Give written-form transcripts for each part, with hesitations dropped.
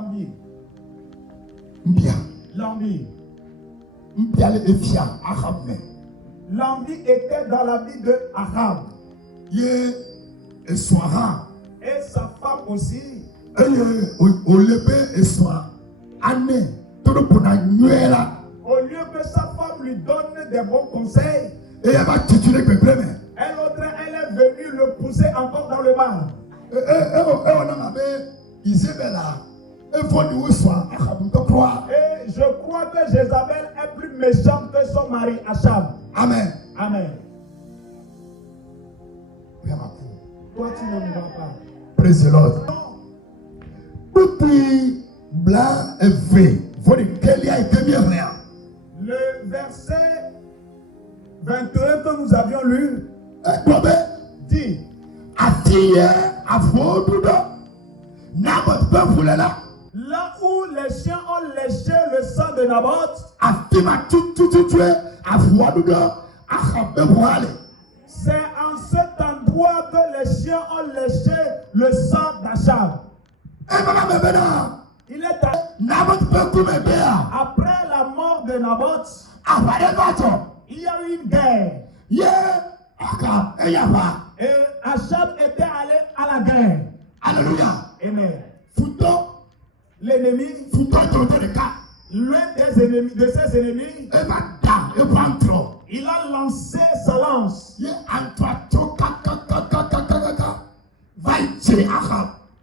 l'envie. Mbia. L'envie. Mbia le efia Ahab. L'envie était dans la vie de Ahab. Ye eswara. Et sa femme aussi. Eye olebe eswa ane todo pona nyela. Au lieu que sa femme lui donne des bons conseils, Et elle va tituler Pépleme. elle est venue le pousser encore dans le mal. Et je crois que Jézabel est plus méchante que son mari Achab. Amen. Amen. Toi, tu ne me vois pas. Praise the Lord. Depuis blanc et vrai, votre Kélia était bien rien. Le verset 21 que nous avions lu dit là où les chiens ont léché le sang de Naboth, c'est en cet endroit que les chiens ont léché le sang d'Achab. Il est après la mort de Naboth, il y a eu une guerre. Et Achab était allé à la guerre. Alléluia. Amen. L'ennemi, l'un des ennemis, de ses ennemis, il a lancé sa lance.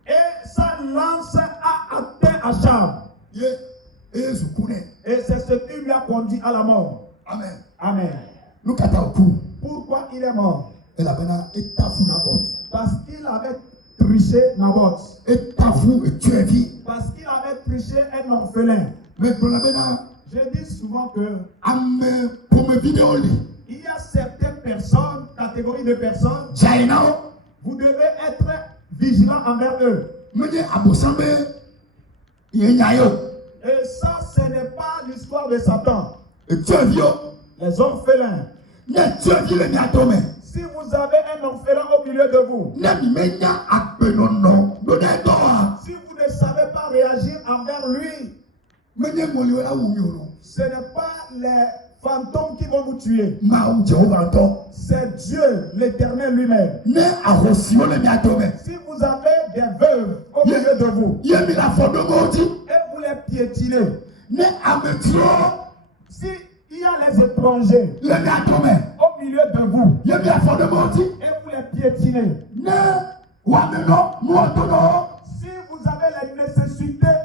Et sa lance a atteint Achab. Et c'est ce qui lui a conduit à la mort. Amen. Amen. Pourquoi il est mort? Parce qu'il avait triché Naboth. Parce qu'il avait triché un orphelin. Je dis souvent que il y a certaines personnes, catégories de personnes, vous devez être vigilant envers eux. Et ça, ce n'est pas l'histoire de Satan. Les orphelins. Si vous avez un orphelin au milieu de vous, si vous ne savez pas réagir envers lui, ce n'est pas les fantômes qui vont vous tuer. C'est Dieu, l'Éternel lui-même. Si vous avez des veuves au milieu de vous, et vous les piétinez, si il y a les étrangers au milieu de vous, et vous les piétinez,